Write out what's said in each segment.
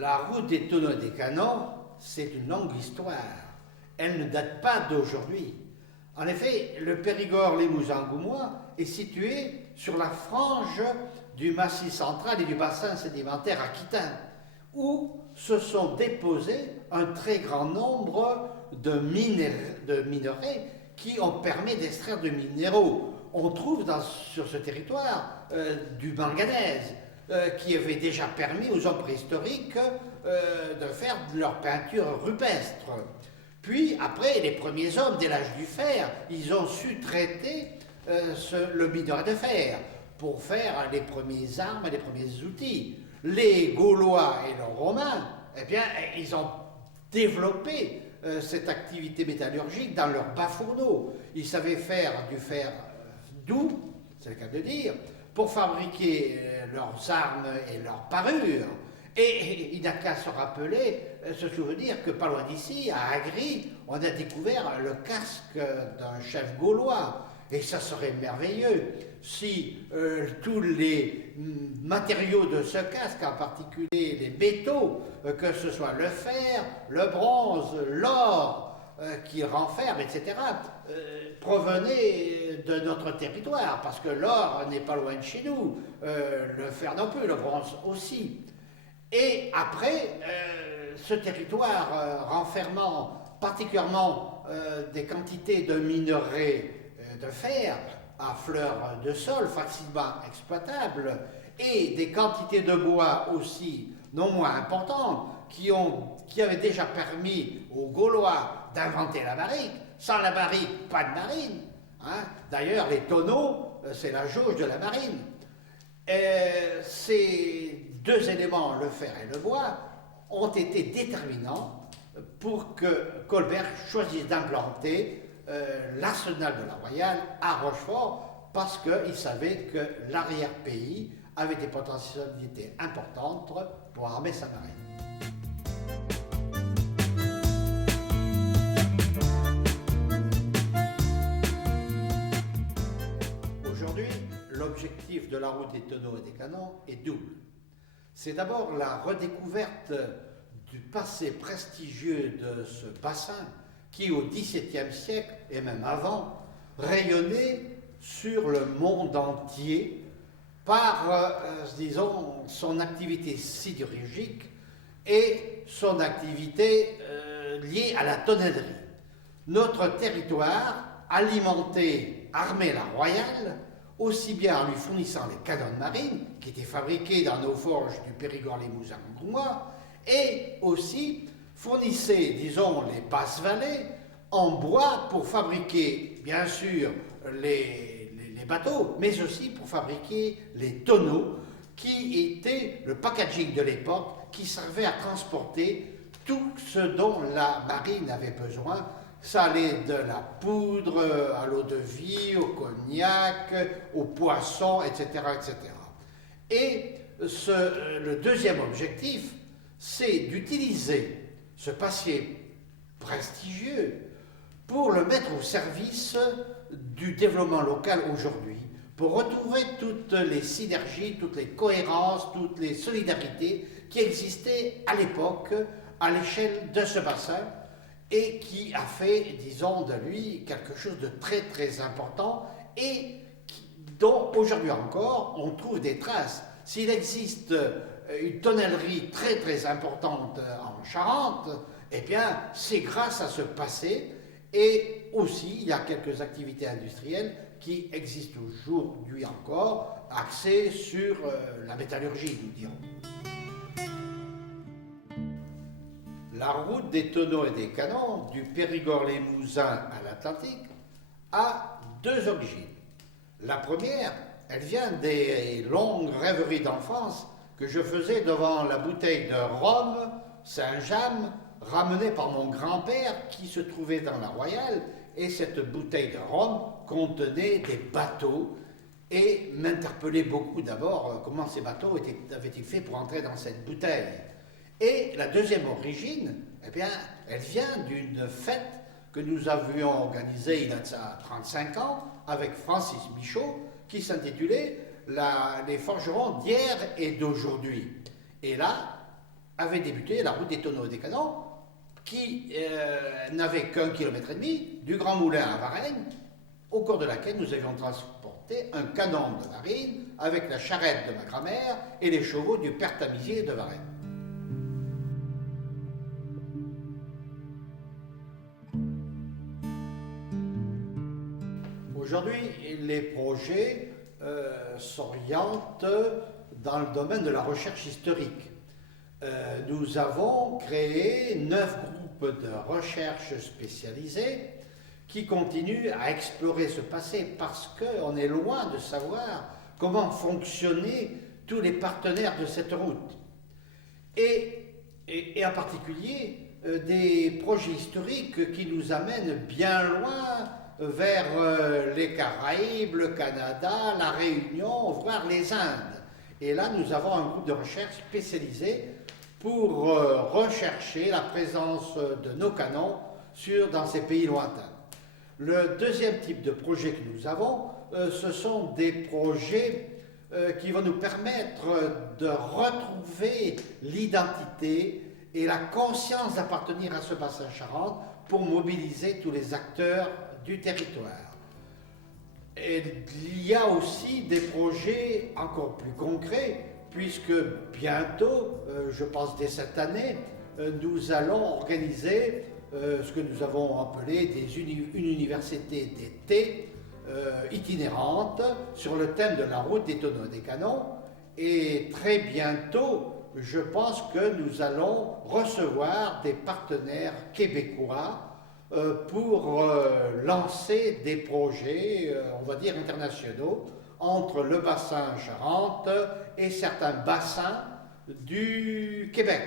La route des tonneaux et des canons, c'est une longue histoire. Elle ne date pas d'aujourd'hui. En effet, le Périgord-Limousin-Goumois est situé sur la frange du Massif central et du bassin sédimentaire aquitain, où se sont déposés un très grand nombre de minerais qui ont permis d'extraire de minéraux. On trouve sur ce territoire du manganèse, qui avait déjà permis aux hommes préhistoriques de faire de leur peinture rupestre. Puis, après, les premiers hommes, dès l'âge du fer, ils ont su traiter le minerai de fer pour faire les premières armes et les premiers outils. Les Gaulois et les Romains, eh bien, ils ont développé cette activité métallurgique dans leurs bas-fourneaux. Ils savaient faire du fer doux, c'est le cas de dire, pour fabriquer leurs armes et leurs parures. Et il n'a qu'à se rappeler, se souvenir que pas loin d'ici, à Agri, on a découvert le casque d'un chef gaulois. Et ça serait merveilleux si tous les matériaux de ce casque, en particulier les métaux, que ce soit le fer, le bronze, l'or, qui renferme, etc., provenaient de notre territoire, parce que l'or n'est pas loin de chez nous, le fer non plus, le bronze aussi. Et après, ce territoire renfermant particulièrement des quantités de minerais de fer à fleur de sol facilement exploitables et des quantités de bois aussi non moins importantes qui avaient déjà permis aux Gaulois d'inventer la barrique. Sans la barrique, pas de marine. Hein. D'ailleurs, les tonneaux, c'est la jauge de la marine. Ces deux éléments, le fer et le bois, ont été déterminants pour que Colbert choisisse d'implanter l'arsenal de la Royale à Rochefort, parce qu'il savait que l'arrière-pays avait des potentialités importantes pour armer sa marine. Aujourd'hui, l'objectif de la route des tonneaux et des canons est double. C'est d'abord la redécouverte du passé prestigieux de ce bassin qui, au XVIIe siècle, et même avant, rayonnait sur le monde entier par, disons, son activité sidérurgique et son activité liée à la tonnellerie. Notre territoire alimentait, armait la Royale, aussi bien en lui fournissant les canons de marine, qui étaient fabriqués dans nos forges du Périgord-Limousin-Goumois, et aussi fournissait, disons, les basses vallées en bois pour fabriquer, bien sûr, les bateaux, mais aussi pour fabriquer les tonneaux, qui étaient le packaging de l'époque, qui servait à transporter tout ce dont la marine avait besoin, Ça allait de la poudre à l'eau de vie, au cognac, au poisson, etc. etc. Et le deuxième objectif, c'est d'utiliser ce passé prestigieux pour le mettre au service du développement local aujourd'hui, pour retrouver toutes les synergies, toutes les cohérences, toutes les solidarités qui existaient à l'époque à l'échelle de ce bassin et qui a fait, disons, de lui quelque chose de très très important et dont aujourd'hui encore on trouve des traces. S'il existe une tonnellerie très très importante en Charente, eh bien c'est grâce à ce passé, et aussi il y a quelques activités industrielles qui existent aujourd'hui encore, axées sur la métallurgie, nous dirons. La route des tonneaux et des canons, du Périgord-les-Mousins à l'Atlantique, a deux origines. La première, elle vient des longues rêveries d'enfance que je faisais devant la bouteille de rhum Saint-James, ramenée par mon grand-père qui se trouvait dans la Royale, et cette bouteille de rhum contenait des bateaux et m'interpellait beaucoup d'abord comment ces bateaux avaient-ils fait pour entrer dans cette bouteille. Et la deuxième origine, eh bien, elle vient d'une fête que nous avions organisée il y a 35 ans avec Francis Michaud, qui s'intitulait Les forgerons d'hier et d'aujourd'hui. Et là avait débuté la route des tonneaux et des canons, qui n'avait qu'1,5 km du Grand Moulin à Varennes, au cours de laquelle nous avions transporté un canon de farine avec la charrette de ma grand-mère et les chevaux du père Tamisier de Varennes. Aujourd'hui, les projets s'orientent dans le domaine de la recherche historique. Nous avons créé 9 groupes de recherche spécialisés qui continuent à explorer ce passé parce qu'on est loin de savoir comment fonctionnaient tous les partenaires de cette route. Et en particulier des projets historiques qui nous amènent bien loin vers les Caraïbes, le Canada, la Réunion, voire les Indes. Et là, nous avons un groupe de recherche spécialisé pour rechercher la présence de nos canons dans ces pays lointains. Le deuxième type de projet que nous avons, ce sont des projets qui vont nous permettre de retrouver l'identité et la conscience d'appartenir à ce bassin Charente pour mobiliser tous les acteurs du territoire. Et il y a aussi des projets encore plus concrets, puisque bientôt, je pense dès cette année, nous allons organiser ce que nous avons appelé une université d'été itinérante sur le thème de la route des tonneaux et des canons. Et très bientôt, je pense que nous allons recevoir des partenaires québécois pour lancer des projets, on va dire internationaux, entre le bassin Charente et certains bassins du Québec.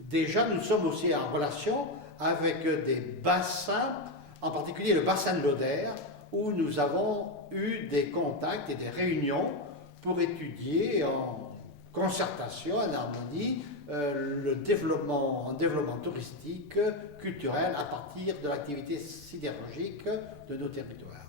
Déjà, nous sommes aussi en relation avec des bassins, en particulier le bassin de l'Odère, où nous avons eu des contacts et des réunions pour étudier en concertation, en harmonie, le développement touristique, culturel, à partir de l'activité sidérurgique de nos territoires.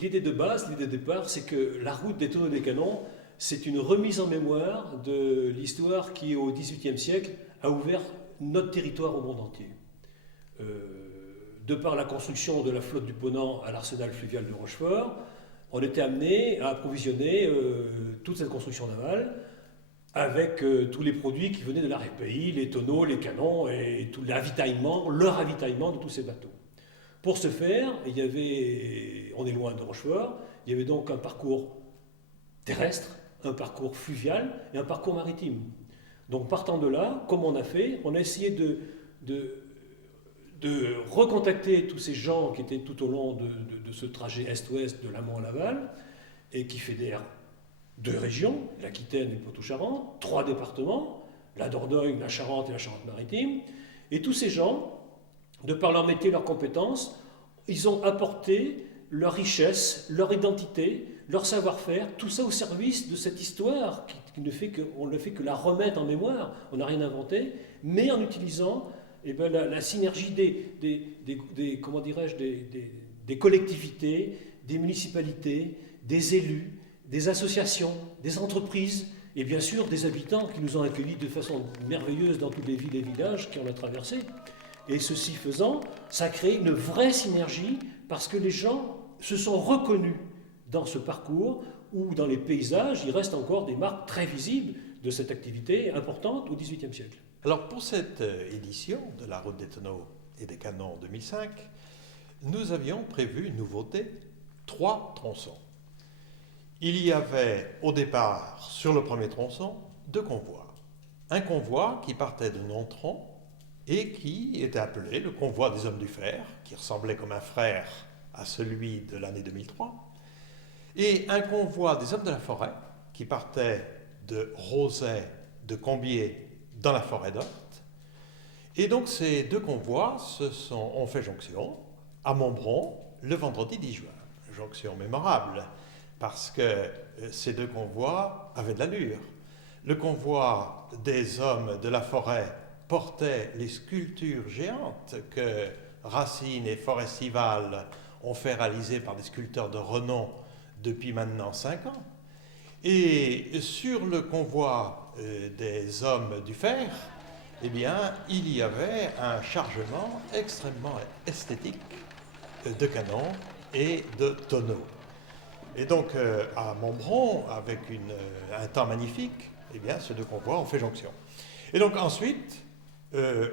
l'idée de base, l'idée de départ, c'est que la route des tonneaux des canons, c'est une remise en mémoire de l'histoire qui, au XVIIIe siècle, a ouvert notre territoire au monde entier. De par la construction de la flotte du Ponant à l'arsenal fluvial de Rochefort, on était amené à approvisionner toute cette construction navale avec tous les produits qui venaient de l'arrière-pays, les tonneaux, les canons et tout le ravitaillement de tous ces bateaux. Pour ce faire, on est loin de Rochefort, il y avait donc un parcours terrestre, un parcours fluvial et un parcours maritime. Donc partant de là, comme on a fait, on a essayé de recontacter tous ces gens qui étaient tout au long de ce trajet est-ouest de l'amont à l'aval et qui fédèrent 2 régions, l'Aquitaine et le Poitou-Charentes, 3 départements, la Dordogne, la Charente et la Charente-Maritime. Et tous ces gens, de par leur métier, leurs compétences, ils ont apporté leur richesse, leur identité, leur savoir-faire, tout ça au service de cette histoire qui ne fait on ne fait que la remettre en mémoire. On n'a rien inventé, mais en utilisant la synergie comment dirais-je, des collectivités, des municipalités, des élus, des associations, des entreprises et bien sûr des habitants qui nous ont accueillis de façon merveilleuse dans toutes les villes et villages qu'on a traversés. Et ceci faisant, ça crée une vraie synergie parce que les gens se sont reconnus dans ce parcours où dans les paysages, il reste encore des marques très visibles de cette activité importante au XVIIIe siècle. Alors pour cette édition de la Route des tonneaux et des canons 2005, nous avions prévu une nouveauté, 3 tronçons. Il y avait au départ, sur le premier tronçon, 2 convois. Un convoi qui partait de Nontron et qui était appelé le convoi des hommes du fer, qui ressemblait comme un frère à celui de l'année 2003, et un convoi des hommes de la forêt qui partait de Rozay, de Combiers, dans la forêt d'Orthe. Et donc ces 2 convois ont fait jonction à Montbron le vendredi 10 juin. Jonction mémorable, parce que ces 2 convois avaient de l'allure. Le convoi des hommes de la forêt portait les sculptures géantes que Racine et Forestival ont fait réaliser par des sculpteurs de renom depuis maintenant 5 ans. Et sur le convoi des hommes du fer, eh bien, il y avait un chargement extrêmement esthétique de canons et de tonneaux. Et donc, à Montbron, avec un temps magnifique, eh bien, ces 2 convois ont fait jonction. Et donc ensuite,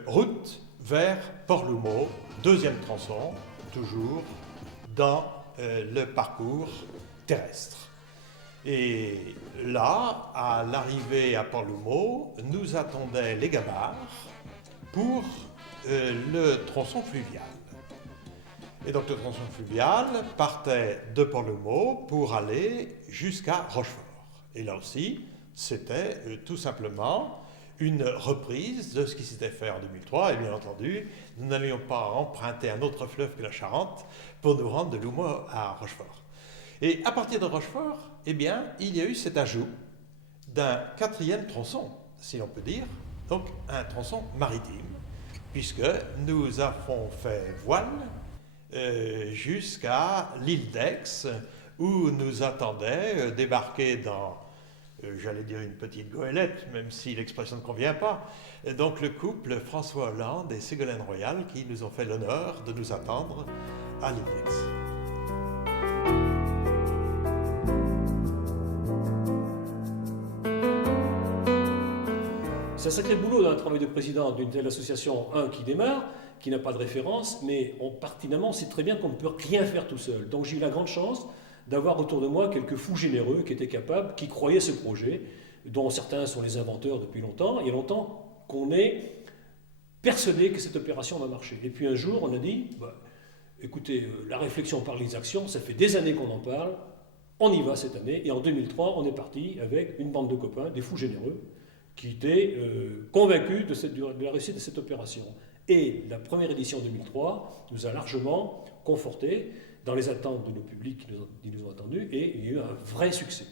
route vers Port-Loumeau, 2e tronçon, toujours dans le parcours terrestre. Et là, à l'arrivée à Port-Loumeau, nous attendaient les gabarres pour le tronçon fluvial. Et donc le tronçon fluvial partait de Port-Loumeau pour aller jusqu'à Rochefort. Et là aussi, c'était tout simplement une reprise de ce qui s'était fait en 2003. Et bien entendu, nous n'allions pas emprunter un autre fleuve que la Charente pour nous rendre de Loumeau à Rochefort. Et à partir de Rochefort, eh bien, il y a eu cet ajout d'un 4e tronçon, si l'on peut dire, donc un tronçon maritime, puisque nous avons fait voile jusqu'à l'île d'Aix, où nous attendait débarquer dans, j'allais dire une petite goélette, même si l'expression ne convient pas, donc le couple François Hollande et Ségolène Royal qui nous ont fait l'honneur de nous attendre à l'île d'Aix. C'est un sacré boulot dans le travail de président d'une telle association, qui démarre, qui n'a pas de référence, mais pertinemment, on sait très bien qu'on ne peut rien faire tout seul. Donc j'ai eu la grande chance d'avoir autour de moi quelques fous généreux qui étaient capables, qui croyaient ce projet, dont certains sont les inventeurs depuis longtemps. Il y a longtemps qu'on est persuadé que cette opération va marcher. Et puis un jour, on a dit, écoutez, la réflexion par les actions, ça fait des années qu'on en parle, on y va cette année. Et en 2003, on est parti avec une bande de copains, des fous généreux, qui étaient convaincus de la réussite de cette opération. Et la première édition 2003 nous a largement confortés dans les attentes de nos publics qui nous ont attendus, et il y a eu un vrai succès.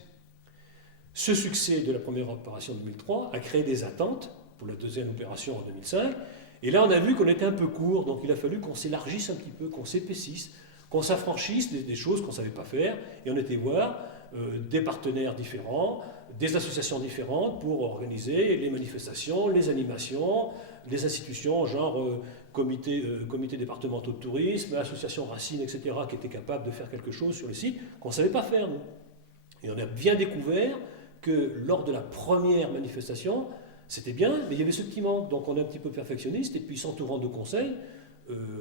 Ce succès de la première opération 2003 a créé des attentes pour la deuxième opération en 2005, et là on a vu qu'on était un peu court, donc il a fallu qu'on s'élargisse un petit peu, qu'on s'épaississe, qu'on s'affranchisse des choses qu'on ne savait pas faire, et on était voir des partenaires différents, des associations différentes pour organiser les manifestations, les animations, les institutions genre comité départementaux de tourisme, association Racine, etc., qui étaient capables de faire quelque chose sur le site qu'on ne savait pas faire, nous. Et on a bien découvert que lors de la première manifestation, c'était bien, mais il y avait ce petit manque. Donc on est un petit peu perfectionniste, et puis s'entourant de conseils,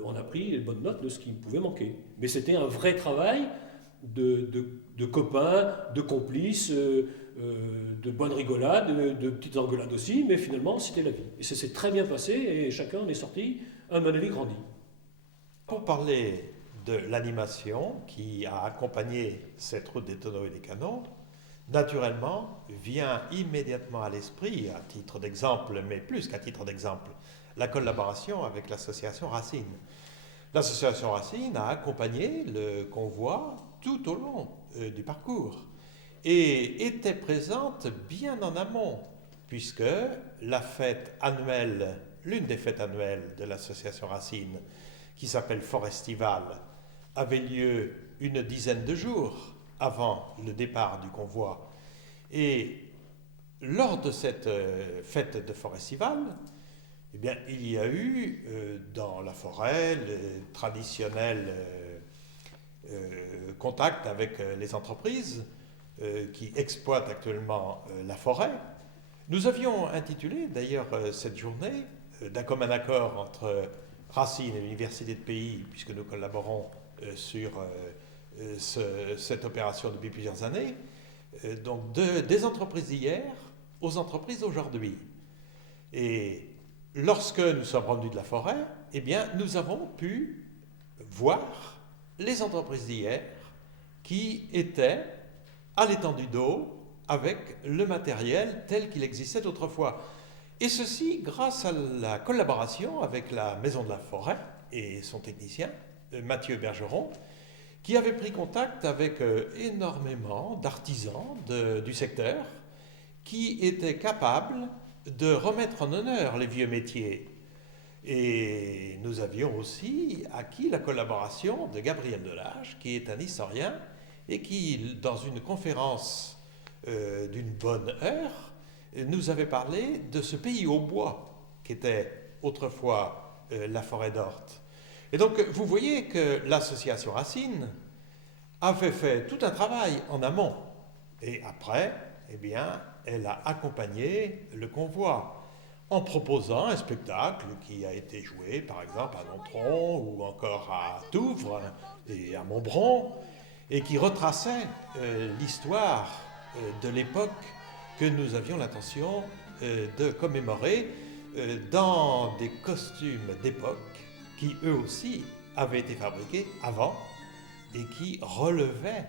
on a pris les bonnes notes de ce qui pouvait manquer. Mais c'était un vrai travail de copains, de complices, de bonnes rigolades, de petites engueulades aussi, mais finalement c'était la vie. Et ça s'est très bien passé, et chacun en est sorti un Manoli grandi. Pour parler de l'animation qui a accompagné cette route des tonneaux et des canons, naturellement vient immédiatement à l'esprit, à titre d'exemple, mais plus qu'à titre d'exemple, la collaboration avec l'association Racine. L'association Racine a accompagné le convoi tout au long du parcours et était présente bien en amont, puisque la fête annuelle, l'une des fêtes annuelles de l'association Racine, qui s'appelle Forestival, avait lieu une dizaine de jours avant le départ du convoi. Et lors de cette fête de Forestival, eh bien, il y a eu dans la forêt le traditionnel contact avec les entreprises qui exploitent actuellement la forêt. Nous avions intitulé d'ailleurs cette journée, d'un commun accord entre Racine et l'Université de Pays, puisque nous collaborons sur cette opération depuis plusieurs années, donc des entreprises d'hier aux entreprises d'aujourd'hui. Et lorsque nous sommes rendus de la forêt, eh bien, nous avons pu voir les entreprises d'hier qui étaient à l'étendue d'eau avec le matériel tel qu'il existait autrefois. Et ceci grâce à la collaboration avec la Maison de la Forêt et son technicien, Mathieu Bergeron, qui avait pris contact avec énormément d'artisans du secteur qui étaient capables de remettre en honneur les vieux métiers. Et nous avions aussi acquis la collaboration de Gabriel Delage, qui est un historien et qui, dans une conférence d'une bonne heure, nous avait parlé de ce pays au bois qu'était autrefois la forêt d'Orthe. Et donc, vous voyez que l'association Racine avait fait tout un travail en amont. Et après, eh bien, elle a accompagné le convoi en proposant un spectacle qui a été joué, par exemple, à Nontron ou encore à Touvres et à Montbron, et qui retraçait l'histoire de l'époque que nous avions l'intention de commémorer dans des costumes d'époque qui, eux aussi, avaient été fabriqués avant et qui relevaient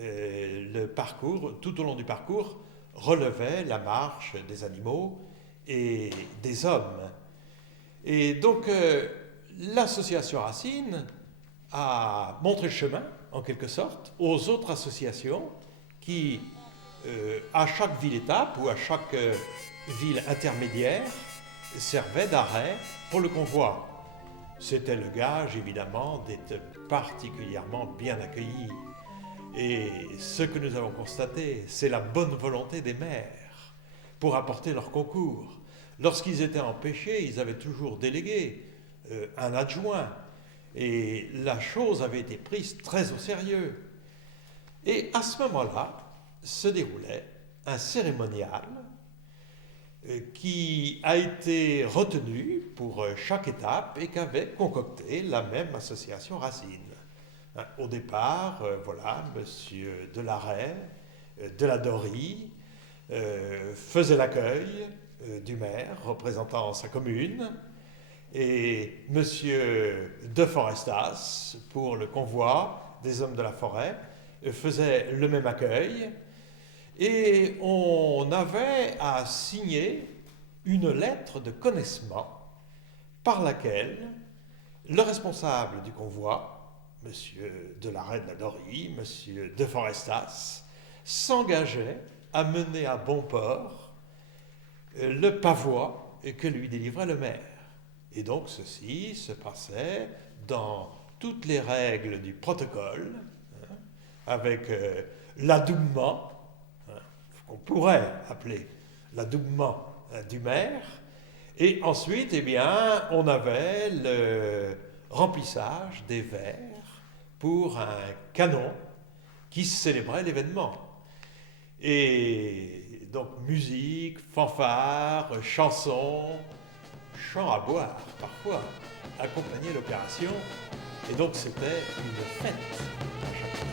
le parcours, tout au long du parcours, relevaient la marche des animaux et des hommes. Et donc, l'association Racine a montré le chemin, en quelque sorte, aux autres associations qui, à chaque ville-étape ou à chaque ville intermédiaire, servaient d'arrêt pour le convoi. C'était le gage, évidemment, d'être particulièrement bien accueillis. Et ce que nous avons constaté, c'est la bonne volonté des maires pour apporter leur concours. Lorsqu'ils étaient empêchés, ils avaient toujours délégué un adjoint. Et la chose avait été prise très au sérieux. Et à ce moment-là, se déroulait un cérémonial qui a été retenu pour chaque étape et qu'avait concocté la même association Racine. Au départ, voilà, M. Delaret, Deladorie, faisait l'accueil du maire représentant sa commune, et M. de Forestas, pour le convoi des hommes de la forêt, faisait le même accueil, et on avait à signer une lettre de connaissement par laquelle le responsable du convoi, M. Delaret de la Dorie, M. de Forestas, s'engageait à mener à bon port le pavois que lui délivrait le maire. Et donc ceci se passait dans toutes les règles du protocole, hein, avec l'adoubement, hein, qu'on pourrait appeler l'adoubement du maire, et ensuite, eh bien, on avait le remplissage des verres pour un canon qui célébrait l'événement. Et donc musique, fanfare, chansons, chants à boire parfois, accompagnaient l'opération. Et donc c'était une fête à chaque fois.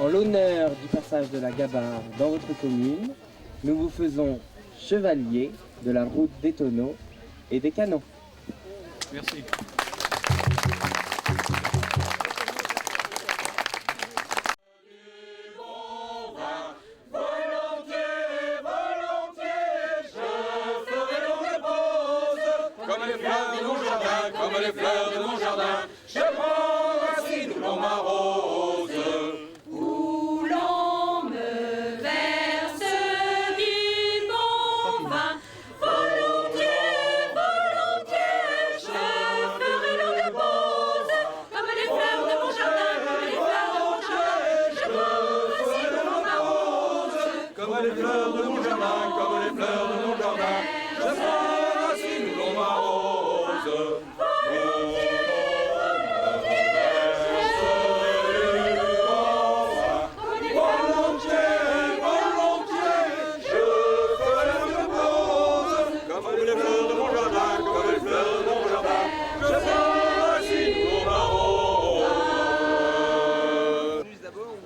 En l'honneur du passage de la gabarre dans votre commune, nous vous faisons chevalier de la route des tonneaux et des canons. Merci. Comme les fleurs de mon jardin, comme les fleurs de mon jardin, je prends racine où l'on m'arrose. Où l'on me verse du bon vin, volontiers, volontiers, je ferai l'eau de pose. Comme les fleurs de mon jardin, comme les fleurs de mon jardin, je prends racine où l'on m'arrose. Comme les fleurs de mon jardin, comme les fleurs de mon jardin, je prends racine où l'on m'arrose.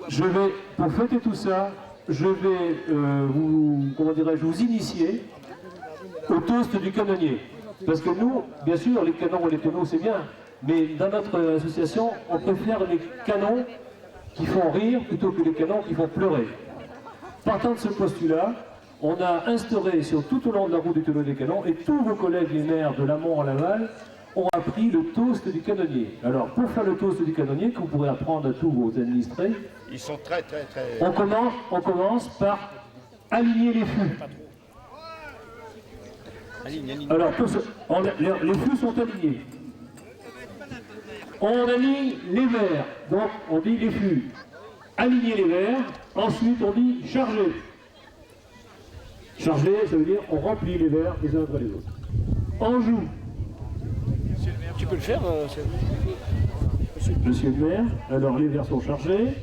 Je vais, pour fêter tout ça, je vais vous initier au toast du canonnier. Parce que nous, bien sûr, les canons et les tonneaux, c'est bien, mais dans notre association, on préfère les canons qui font rire plutôt que les canons qui font pleurer. Partant de ce postulat, on a instauré sur tout au long de la route du tonneau des canons, et tous vos collègues les maires de l'amont à l'aval ont appris le toast du canonnier. Alors, pour faire le toast du canonnier, que vous pourrez apprendre à tous vos administrés, Ils sont très... on commence par aligner les fûts. Alors, les fûts sont alignés. On aligne les verres, donc on dit les fûts. Aligner les verres, ensuite on dit charger. Charger, ça veut dire on remplit les verres les uns après les autres. On joue. Tu peux le faire, Monsieur le maire, alors les verres sont chargés.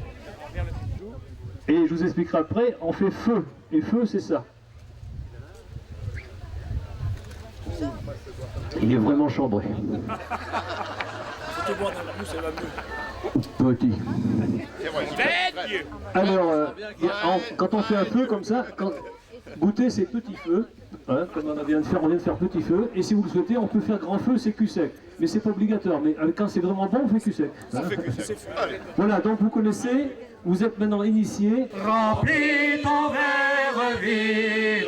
Et je vous expliquerai après, on fait feu. Et feu, c'est ça. Il est vraiment chambré. Petit. Alors, quand on fait un feu comme ça, goûtez ces petits feux, hein, comme on vient de faire petit feu, et si vous le souhaitez, on peut faire grand feu, c'est cul sec. Mais c'est pas obligatoire, mais quand c'est vraiment bon, on fait cul sec. Hein. Voilà, donc vous connaissez, vous êtes maintenant initiés. Remplis ton verre vide,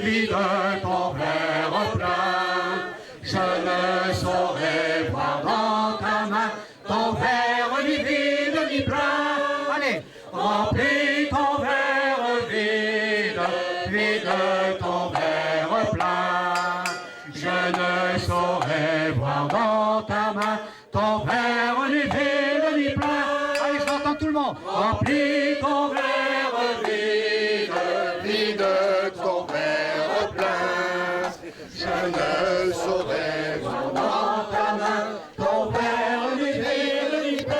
vide ton verre plein. Je ne saurais voir dans ta main ton verre ni vide ni plein. Allez, remplis ton verre vide, vide ton verre plein. Je ne saurais voir dans ta main ton verre ni vide ni plein. Allez, je l'entends tout le monde. Remplis ton verre vide, vide ton verre plein. Je ne saurais voir dans ta main ton verre ni vide ni plein.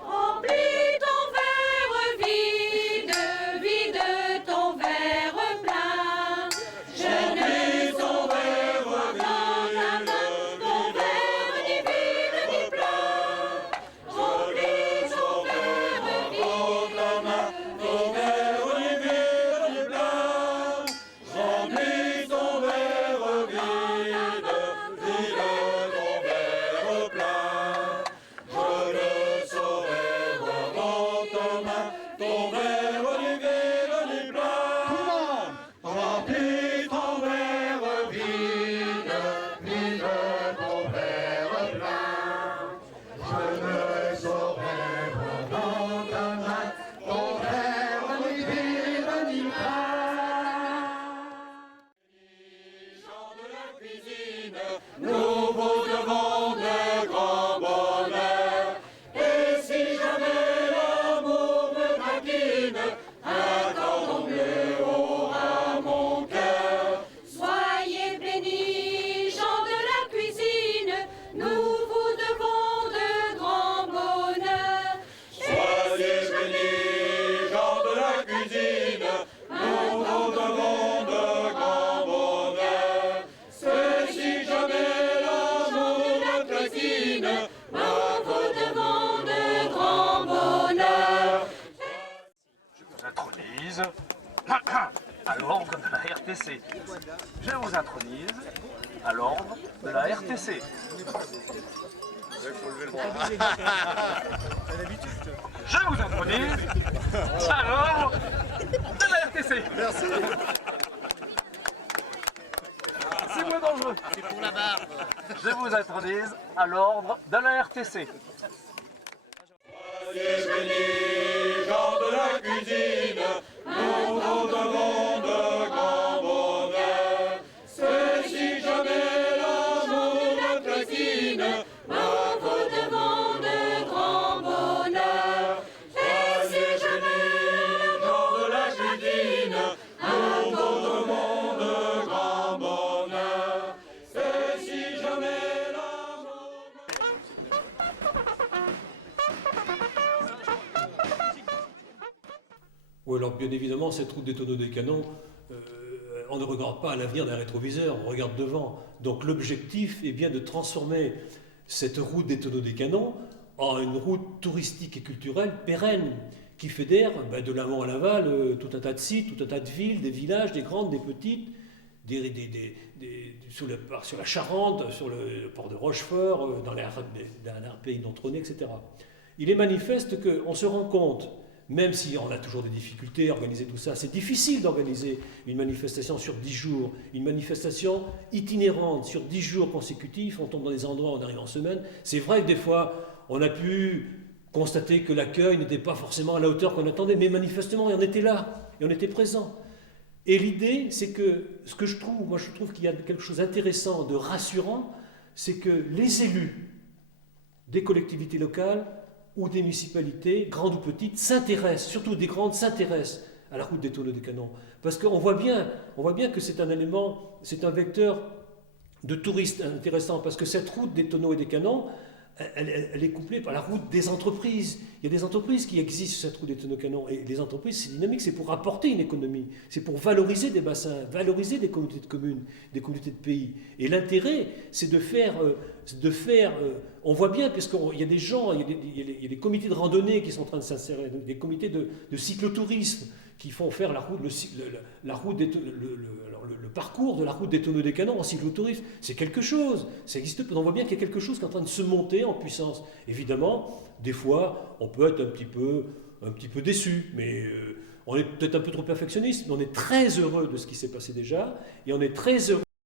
Remplis ton verre vide, vide ton verre plein. Je ne saurais voir dans ta main ton verre ni vide ni plein. en vous devant de grands bonheurs. Je vous intronise à l'ordre de la RTC. Je vous intronise à l'ordre de la RTC. Je vous intronise à l'ordre de la RTC. Merci. C'est moins dangereux. C'est pour la barbe. Je vous intronise à l'ordre de la RTC. Gens de la cuisine, nous vous devons de grands bonheurs. Si jamais l'amour me précine, En vous devant de grands bonheurs. Et si jamais gens de la cuisine, nous vous devons de grands bonheurs. Si jamais l'amour Oui, alors bien évidemment, cette route des tonneaux des canons, on ne regarde pas à l'avenir d'un rétroviseur, on regarde devant. Donc l'objectif est bien de transformer cette route des tonneaux des canons en une route touristique et culturelle pérenne, qui fédère de l'amont à l'aval tout un tas de sites, tout un tas de villes, des villages, des grandes, des petites, sur la Charente, sur le port de Rochefort, dans un pays d'Entronnay, etc. Il est manifeste qu'on se rend compte, même si on a toujours des difficultés à organiser tout ça, c'est difficile d'organiser une manifestation sur 10 jours, une manifestation itinérante sur 10 jours consécutifs, on tombe dans des endroits, on arrive en semaine. C'est vrai que des fois, on a pu constater que l'accueil n'était pas forcément à la hauteur qu'on attendait, mais manifestement, on était là, et on était présent. Et l'idée, c'est que, ce que je trouve qu'il y a quelque chose d'intéressant, de rassurant, c'est que les élus des collectivités locales ou des municipalités, grandes ou petites, s'intéressent, surtout des grandes, s'intéressent à la route des tonneaux des canons. Parce qu'on voit bien que c'est un élément, c'est un vecteur de touristes intéressant, parce que cette route des tonneaux et des canons, elle est couplée par la route des entreprises. Il y a des entreprises qui existent sur cette route des tonneaux canons. Et les entreprises, c'est dynamique, c'est pour apporter une économie. C'est pour valoriser des bassins, valoriser des communautés de communes, des communautés de pays. Et l'intérêt, c'est de faire on voit bien, parce qu'il y a des gens, il y a des comités de randonnée qui sont en train de s'insérer, des comités de cyclotourisme qui font faire le parcours de la route des tonneaux des canons en cyclotourisme. C'est quelque chose, ça existe. On voit bien qu'il y a quelque chose qui est en train de se monter en puissance. Évidemment, des fois, on peut être un petit peu déçu, mais on est peut-être un peu trop perfectionniste, mais on est très heureux de ce qui s'est passé déjà, et on est très heureux